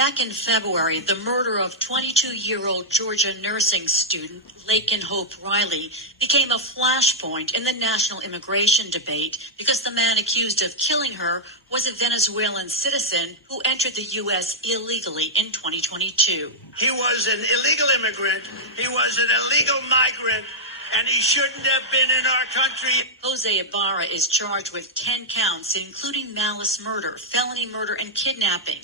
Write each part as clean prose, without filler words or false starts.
Back in February, the murder of 22-year-old Georgia nursing student Laken Hope Riley became a flashpoint in the national immigration debate because the man accused of killing her was a Venezuelan citizen who entered the U.S. illegally in 2022. He was an illegal immigrant. He was an illegal migrant, and he shouldn't have been in our country. Jose Ibarra is charged with 10 counts, including malice murder, felony murder, and kidnapping.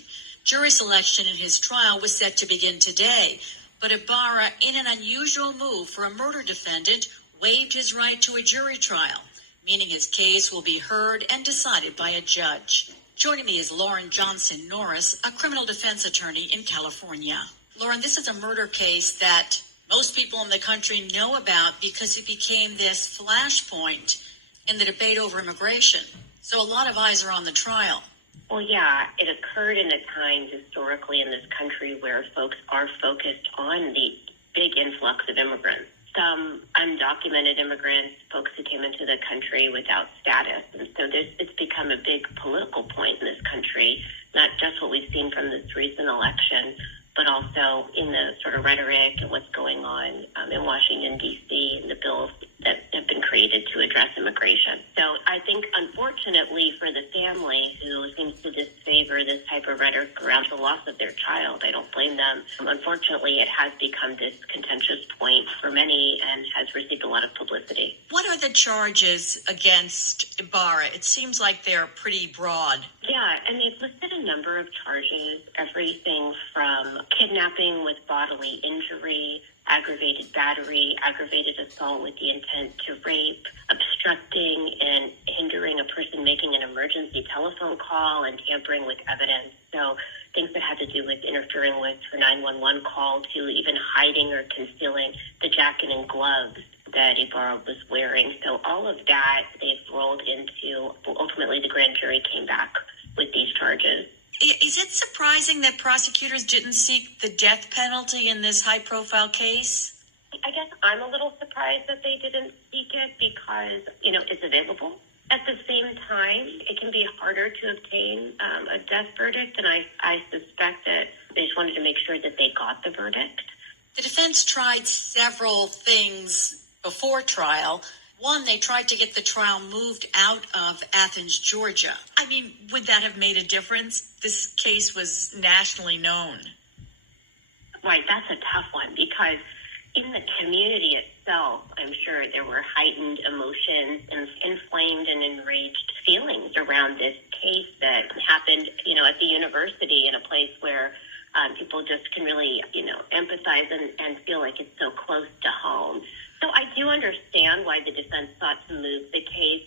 Jury selection in his trial was set to begin today, but Ibarra, in an unusual move for a murder defendant, waived his right to a jury trial, meaning his case will be heard and decided by a judge. Joining me is Lauren Johnson-Norris, a criminal defense attorney in California. Lauren, this is a murder case that most people in the country know about because it became this flashpoint in the debate over immigration. So a lot of eyes are on the trial. Well, yeah, it occurred in a time historically in this country where folks are focused on the big influx of immigrants. Some undocumented immigrants, folks who came into the country without status. And so it's become a big political point in this country, not just what we've seen from this recent election, but also in the sort of rhetoric and what's going on in Washington, D.C., and the bills that have been created to address immigration. So I think, unfortunately, for the family who seems to disfavor this type of rhetoric around the loss of their child, I don't blame them. Unfortunately, it has become this contentious point for many and has received a lot of publicity. What are the charges against Ibarra? It seems like they're pretty broad. Yeah, and they've listed a number of charges, everything from kidnapping with bodily injury, aggravated battery, aggravated assault with the intent to rape, obstructing and hindering a person making an emergency telephone call, and tampering with evidence. So things that had to do with interfering with her 911 call, to even hiding or concealing the jacket and gloves that Ibarra was wearing. So all of that they've rolled into, ultimately the grand jury came back with these charges. Is it surprising that prosecutors didn't seek the death penalty in this high-profile case? I guess I'm a little surprised that they didn't seek it because, it's available. At the same time, it can be harder to obtain a death verdict, and I suspect that they just wanted to make sure that they got the verdict. The defense tried several things before trial. One, they tried to get the trial moved out of Athens, Georgia. I mean, would that have made a difference? This case was nationally known. Right, that's a tough one because in the community itself, I'm sure there were heightened emotions and inflamed and enraged feelings around this case that happened, at the university, in a place where people just can really, empathize and feel like it's so close to home. So I do understand why the defense sought to move the case,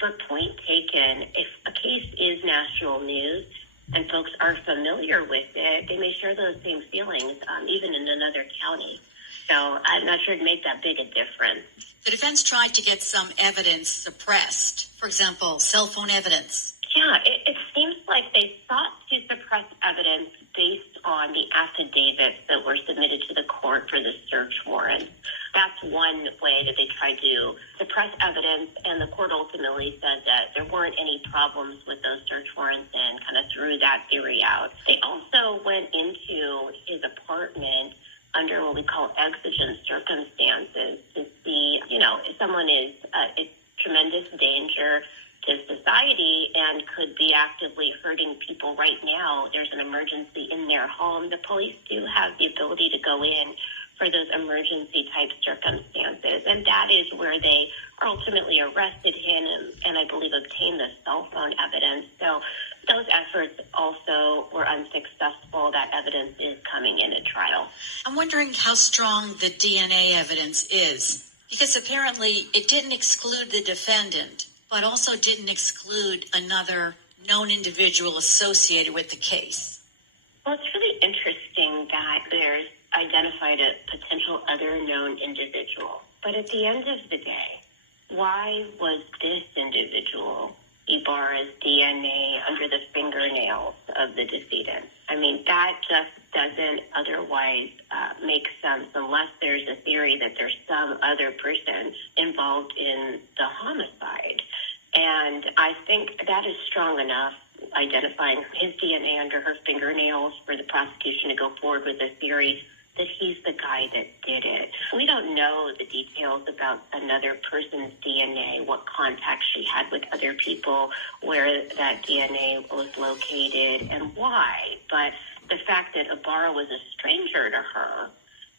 but point taken, if a case is national news and folks are familiar with it, they may share those same feelings, even in another county. So I'm not sure it'd make that big a difference. The defense tried to get some evidence suppressed, for example, cell phone evidence. Yeah, it seems like they sought to suppress evidence based on the affidavits that were submitted to the court for the search warrant. That's one way that they tried to suppress evidence, and the court ultimately said that there weren't any problems with those search warrants and kind of threw that theory out. They also went into his apartment under what we call exigent circumstances to see, if someone is a tremendous danger to society and could be actively hurting people right now. There's an emergency in their home. The police do have the ability to go in for those emergency type circumstances. And that is where they ultimately arrested him and I believe obtained the cell phone evidence. So those efforts also were unsuccessful. That evidence is coming in at trial. I'm wondering how strong the DNA evidence is, because apparently it didn't exclude the defendant, but also didn't exclude another known individual associated with the case. Well, it's really interesting that there's identified a potential other known individual. But at the end of the day, why was this individual, Ibarra's DNA, under the fingernails of the decedent? I mean, that just doesn't otherwise make sense unless there's a theory that there's some other person involved in the homicide. And I think that is strong enough identifying his DNA under her fingernails for the prosecution to go forward with a theory that he's the guy that did it. We don't know the details about another person's DNA, what contacts she had with other people, where that DNA was located, and why. But the fact that Ibarra was a stranger to her,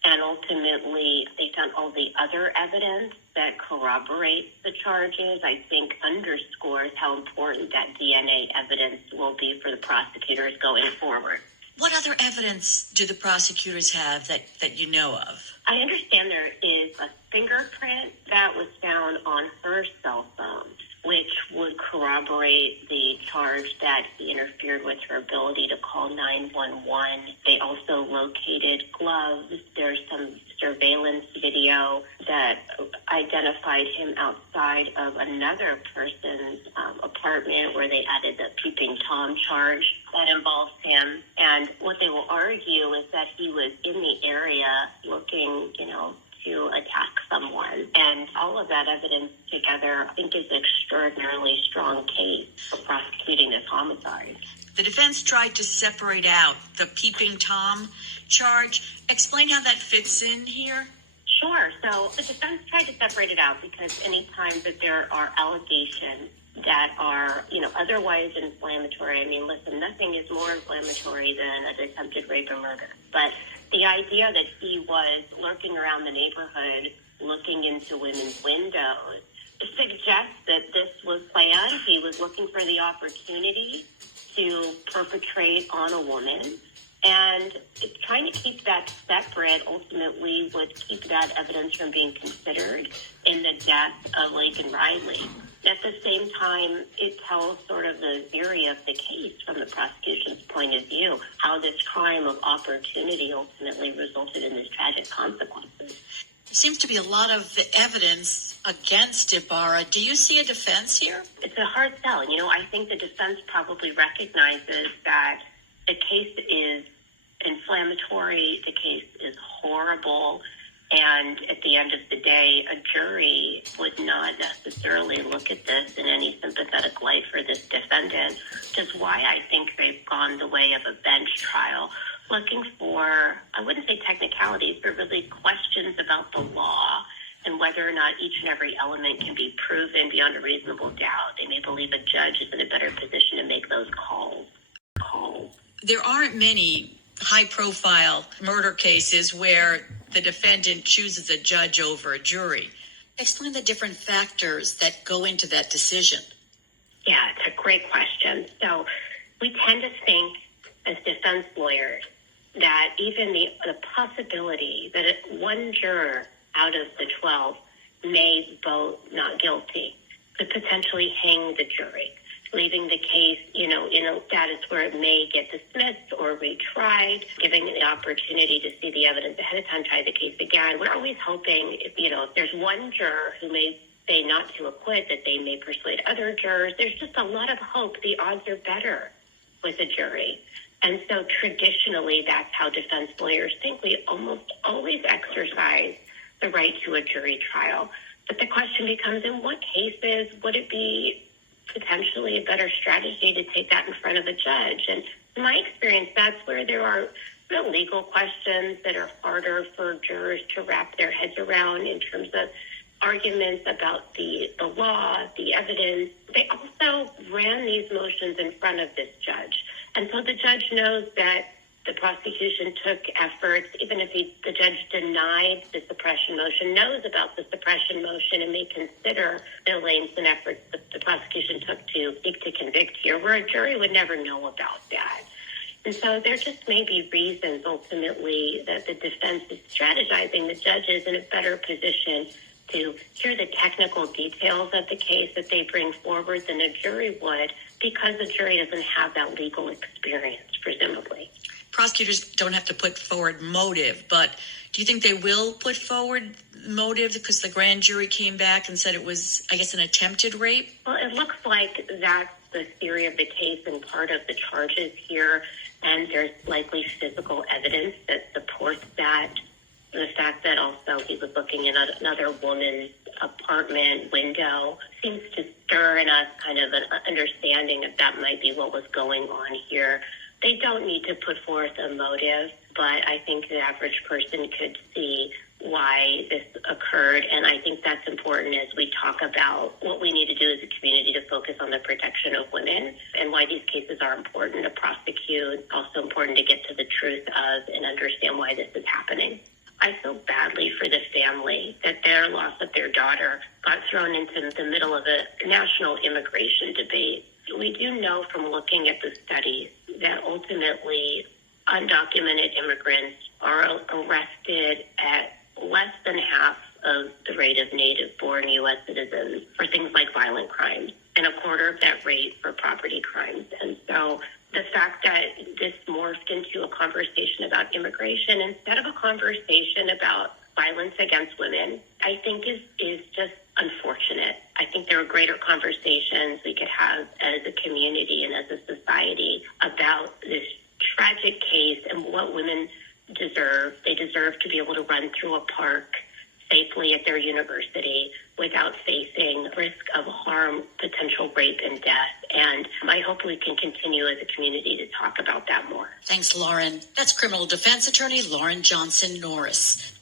and ultimately they found all the other evidence that corroborates the charges, I think underscores how important that DNA evidence will be for the prosecutors going forward. What other evidence do the prosecutors have that you know of? I understand there is a fingerprint that was found on her cell phone, which would corroborate the charge that he interfered with her ability to call 911. They also located gloves. There's some surveillance video that identified him outside of another person's apartment where they added the peeping Tom charge that involves him. And what they will argue is that he was in the area looking, to attack someone. And all of that evidence together, I think, is an extraordinarily strong case for prosecuting this homicide. The defense tried to separate out the peeping Tom charge. Explain how that fits in here. Sure. So the defense tried to separate it out because any time that there are allegations that are, otherwise inflammatory. I mean, listen, nothing is more inflammatory than an attempted rape or murder. But the idea that he was lurking around the neighborhood, looking into women's windows, suggests that this was planned. He was looking for the opportunity to perpetrate on a woman. And trying to keep that separate ultimately would keep that evidence from being considered in the death of Laken Riley. At the same time, it tells sort of the theory of the case from the prosecution's point of view, how this crime of opportunity ultimately resulted in these tragic consequences. There seems to be a lot of evidence against Ibarra. Do you see a defense here? It's a hard sell. I think the defense probably recognizes that the case is inflammatory, the case is horrible, and at the end of the day, a jury would not necessarily look at this in any sympathetic light for this defendant, which is why I think they've gone the way of a bench trial, looking for, I wouldn't say technicalities, but really questions about the law and whether or not each and every element can be proven beyond a reasonable doubt. They may believe a judge is in a better position to make those calls. There aren't many high-profile murder cases where the defendant chooses a judge over a jury. Explain the different factors that go into that decision. Yeah, it's a great question. So we tend to think as defense lawyers that even the possibility that one juror out of the 12 may vote not guilty could potentially hang the jury, leaving the case, in a status where it may get dismissed or retried, giving the opportunity to see the evidence ahead of time, try the case again. We're always hoping, if there's one juror who may say not to acquit, that they may persuade other jurors. There's just a lot of hope. The odds are better with a jury. And so traditionally, that's how defense lawyers think. We almost always exercise the right to a jury trial. But the question becomes, in what cases would it be potentially a better strategy to take that in front of a judge? And in my experience, that's where there are real legal questions that are harder for jurors to wrap their heads around in terms of arguments about the law, the evidence. They also ran these motions in front of this judge. And so the judge knows that the prosecution took efforts, even if the judge denied the suppression motion, knows about the suppression motion and may consider the lengths and efforts that the prosecution took to seek to convict here, where a jury would never know about that. And so there just may be reasons ultimately that the defense is strategizing the judges in a better position to hear the technical details of the case that they bring forward than a jury would, because the jury doesn't have that legal experience, presumably. Prosecutors don't have to put forward motive, but do you think they will put forward motive because the grand jury came back and said it was, I guess, an attempted rape? Well, it looks like that's the theory of the case and part of the charges here, and there's likely physical evidence that supports that The fact that also he was looking at another woman's apartment window seems to stir in us kind of an understanding that might be what was going on here. They don't need to put forth a motive, but I think the average person could see why this occurred. And I think that's important as we talk about what we need to do as a community to focus on the protection of women and why these cases are important to prosecute, also important to get to the truth of and understand why this is happening. I feel badly for the family that their loss of their daughter got thrown into the middle of a national immigration debate. We do know from looking at the studies that ultimately undocumented immigrants are arrested at less than half of the rate of native-born U.S. citizens for things like violent crimes, and a quarter of that rate for property crimes. And so the fact that this morphed into a conversation about immigration instead of a conversation about violence against women, I think is just unfortunate. I think there are greater conversations we could have as a community and as a society about this tragic case and what women deserve. They deserve to be able to run through a park safely at their university without facing risk of harm, potential rape, and death. And I hope we can continue as a community to talk about that more. Thanks, Lauren. That's criminal defense attorney Lauren Johnson-Norris.